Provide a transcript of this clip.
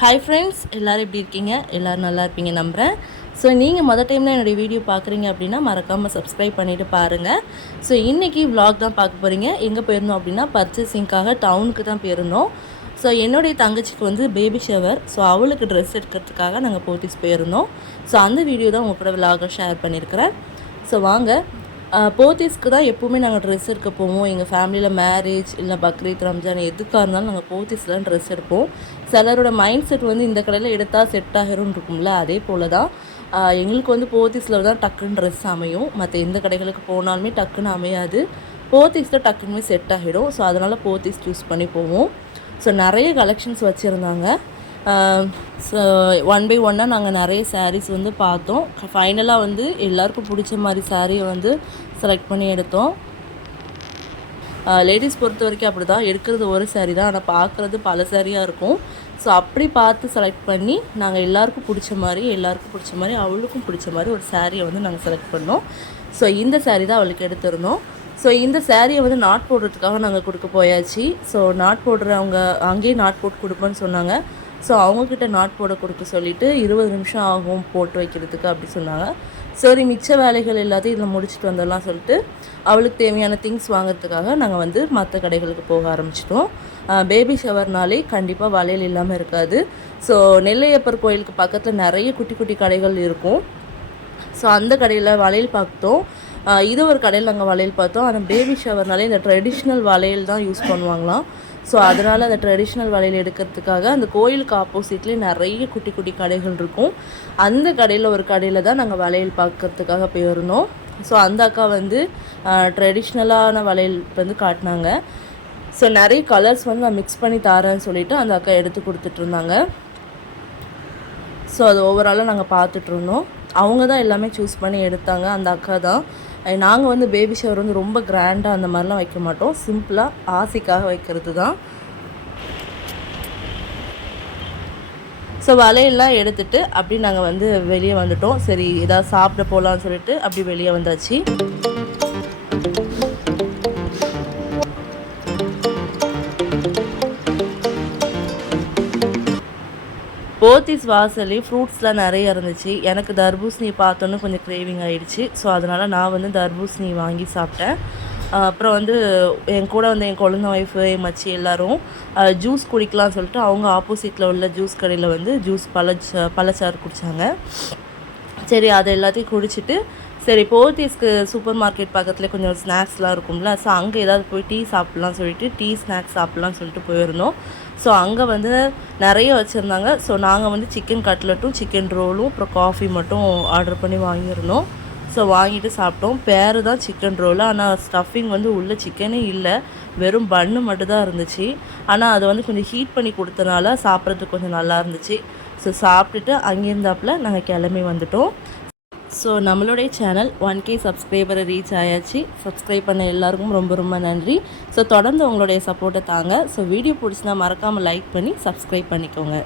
Hi friends எல்லோரும் எப்படி இருக்கீங்க? எல்லோரும் நல்லா இருப்பீங்க நம்புகிறேன் ஸோ நீங்கள் மொதல் டைமில் என்னுடைய வீடியோ பார்க்குறீங்க அப்படின்னா மறக்காமல் சப்ஸ்கிரைப் பண்ணிவிட்டு பாருங்கள் ஸோ இன்றைக்கி வ்ளாக் தான் பார்க்க போகிறீங்க எங்கே போயிருந்தோம் அப்படின்னா பர்ச்சேசிங்க்காக டவுனுக்கு தான் போயிருந்தோம். ஸோ என்னுடைய தங்கச்சிக்கு வந்து பேபி ஷவர் ஸோ அவளுக்கு ட்ரெஸ் எடுக்கிறதுக்காக நாங்கள் போத்தீஸ் போயிருந்தோம். ஸோ அந்த வீடியோ தான் உங்கள் கூட விலாக ஷேர் பண்ணியிருக்கிறேன் ஸோ வாங்க. போத்தீஸ்க்கு தான் எப்போவுமே நாங்கள் ட்ரெஸ் எடுக்க போவோம். எங்கள் ஃபேமிலியில் மேரேஜ் இல்லை பக்ரீத் ரம்ஜான் எதுக்காக இருந்தாலும் நாங்கள் போத்தீஸில் தான் ட்ரெஸ் எடுப்போம். சிலரோட மைண்ட் செட் வந்து இந்த கடையில் எடுத்தால் செட் ஆகிரும்னு இருக்கும்ல அதே போல் தான் எங்களுக்கு வந்து போத்தீஸில் தான் டக்குன்னு ட்ரெஸ் அமையும். மற்ற எந்த கடைகளுக்கு போனாலுமே டக்குன்னு அமையாது. போத்தீஸில் டக்குன்னு செட் ஆகிடும். ஸோ அதனால் போத்தீஸ் சூஸ் பண்ணி போவோம். ஸோ நிறைய கலெக்ஷன்ஸ் வச்சுருந்தாங்க. ஸோ ஒன் பை ஒன்னாக நாங்கள் நிறைய சாரீஸ் வந்து பார்த்தோம். ஃபைனலாக வந்து எல்லாருக்கும் பிடிச்ச மாதிரி சாரியை வந்து செலக்ட் பண்ணி எடுத்தோம். லேடிஸ் பொறுத்த வரைக்கும் அப்படி தான் எடுக்கிறது ஒரு சாரீ தான். ஆனால் பார்க்குறது பல சாரியாக இருக்கும். ஸோ அப்படி பார்த்து செலக்ட் பண்ணி நாங்கள் எல்லாருக்கும் பிடிச்ச மாதிரி எல்லாருக்கும் பிடிச்ச மாதிரி அவளுக்கும் பிடிச்ச மாதிரி ஒரு சாரியை வந்து நாங்கள் செலக்ட் பண்ணோம். ஸோ இந்த சாரீ தான் அவளுக்கு எடுத்திருந்தோம். ஸோ இந்த சாரியை வந்து நாட் போடுறதுக்காக நாங்கள் கொடுக்க போயாச்சு. ஸோ நாட் போடுறவங்க அங்கேயே நாட் போட்டு கொடுப்பேன்னு சொன்னாங்க. ஸோ அவங்கக்கிட்ட நாட் போட கொடுக்க சொல்லிவிட்டு இருபது நிமிஷம் ஆகும் போட்டு வைக்கிறதுக்கு அப்படி சொன்னாங்க. சரி மிச்ச வேலைகள் எல்லாத்தையும் இதில் முடிச்சுட்டு வந்துடலாம் சொல்லிட்டு அவளுக்கு தேவையான திங்ஸ் வாங்குறதுக்காக நாங்கள் வந்து மற்ற கடைகளுக்கு போக ஆரம்பிச்சிட்டோம். பேபி ஷவர்னாலே கண்டிப்பாக வளையல் இல்லாமல் இருக்காது. ஸோ நெல்லையப்பர் கோயிலுக்கு பக்கத்தில் நிறைய குட்டி குட்டி கடைகள் இருக்கும். ஸோ அந்த கடையில் வளையல் பார்த்தோம். இது ஒரு கடையில் நாங்கள் வளையல் பார்த்தோம். ஆனால் பேபி ஷவர்னாலே இந்த ட்ரெடிஷ்னல் வளையல் தான் யூஸ் பண்ணுவாங்களாம். ஸோ அதனால் அந்த ட்ரெடிஷ்னல் வளையல் எடுக்கிறதுக்காக அந்த கோயிலுக்கு ஆப்போசிட்லேயே நிறைய குட்டி குட்டி கடைகள் இருக்கும். அந்த கடையில் ஒரு கடையில் தான் நாங்கள் வளையல் பார்க்கறதுக்காக போயிருந்தோம். ஸோ அந்த அக்கா வந்து ட்ரெடிஷ்னலான வளையல் வந்து காட்டினாங்க. ஸோ நிறைய கலர்ஸ் வந்து நான் மிக்ஸ் பண்ணி தரேன்னு சொல்லிட்டு அந்த அக்கா எடுத்து கொடுத்துட்ருந்தாங்க ஸோ அது ஓவராலாக நாங்கள் பார்த்துட்ருந்தோம் அவங்க தான் எல்லாமே சூஸ் பண்ணி எடுத்தாங்க. அந்த அக்கா தான். நாங்கள் வந்து பேபி ஷவர் வந்து ரொம்ப கிராண்டாக அந்த மாதிரிலாம் வைக்க மாட்டோம். சிம்பிளாக ஆசைக்காக வைக்கிறது தான். ஸோ வலையெல்லாம் எடுத்துட்டு அப்படி நாங்கள் வந்து வெளியே வந்துட்டோம். சரி ஏதாவது சாப்பிட போகலான்னு சொல்லிட்டு அப்படி வெளியே வந்தாச்சு. போத்தீஸ் வாசலே ஃப்ரூட்ஸ்லாம் நிறைய இருந்துச்சு. எனக்கு தர்பூசணி பார்த்தோன்னு கொஞ்சம் கிரேவிங் ஆகிடுச்சு ஸோ அதனால் நான் வந்து தர்பூசணி வாங்கி சாப்பிட்டேன். அப்புறம் வந்து என் கூட வந்து என் குழந்த ஒய்ஃபு என் மச்சி எல்லோரும் ஜூஸ் குடிக்கலாம்னு சொல்லிட்டு அவங்க ஆப்போசிட்டில் உள்ள ஜூஸ் கடையில் வந்து ஜூஸ் பழச்ச பழச்சாறு குடித்தாங்க சரி அதை எல்லாத்தையும் குடிச்சிட்டு சரி போத்தீஸ்க்கு சூப்பர் மார்க்கெட் பக்கத்தில் கொஞ்சம் ஸ்நாக்ஸ்லாம் இருக்கும்ல ஸோ அங்கே ஏதாவது போய் டீ சாப்பிட்லாம் சொல்லிட்டு டீ ஸ்நாக்ஸ் சாப்பிட்லாம்னு சொல்லிட்டு போயிருந்தோம். ஸோ அங்கே வந்து நிறைய வச்சுருந்தாங்க. ஸோ நாங்கள் வந்து சிக்கன் கட்லட்டும் சிக்கன் ரோலும் அப்புறம் காஃபி மட்டும் ஆர்டர் பண்ணி வாங்கியிருந்தோம். ஸோ வாங்கிட்டு சாப்பிட்டோம். பேர் தான் சிக்கன் ரோல் ஆனால் ஸ்டஃபிங் வந்து உள்ள சிக்கனே இல்லை. வெறும் பன்னு மட்டும் தான் இருந்துச்சு. ஆனால் அதை வந்து கொஞ்சம் ஹீட் பண்ணி கொடுத்தனால சாப்பிட்றதுக்கு கொஞ்சம் நல்லா இருந்துச்சு. ஸோ சாப்பிட்டுட்டு அங்கேருந்தாப்புல நாங்கள் கிளம்பி வந்துட்டோம். ஸோ நம்மளுடைய சேனல் ஒன் கே சப்ஸ்கிரைபரை ரீச் ஆயாச்சு. சப்ஸ்கிரைப் பண்ண எல்லாருக்கும் ரொம்ப ரொம்ப நன்றி. ஸோ தொடர்ந்து உங்களுடைய சப்போர்ட்டை தாங்க. ஸோ வீடியோ பிடிச்சினா மறக்காமல் லைக் பண்ணி சப்ஸ்கிரைப் பண்ணிக்கோங்க.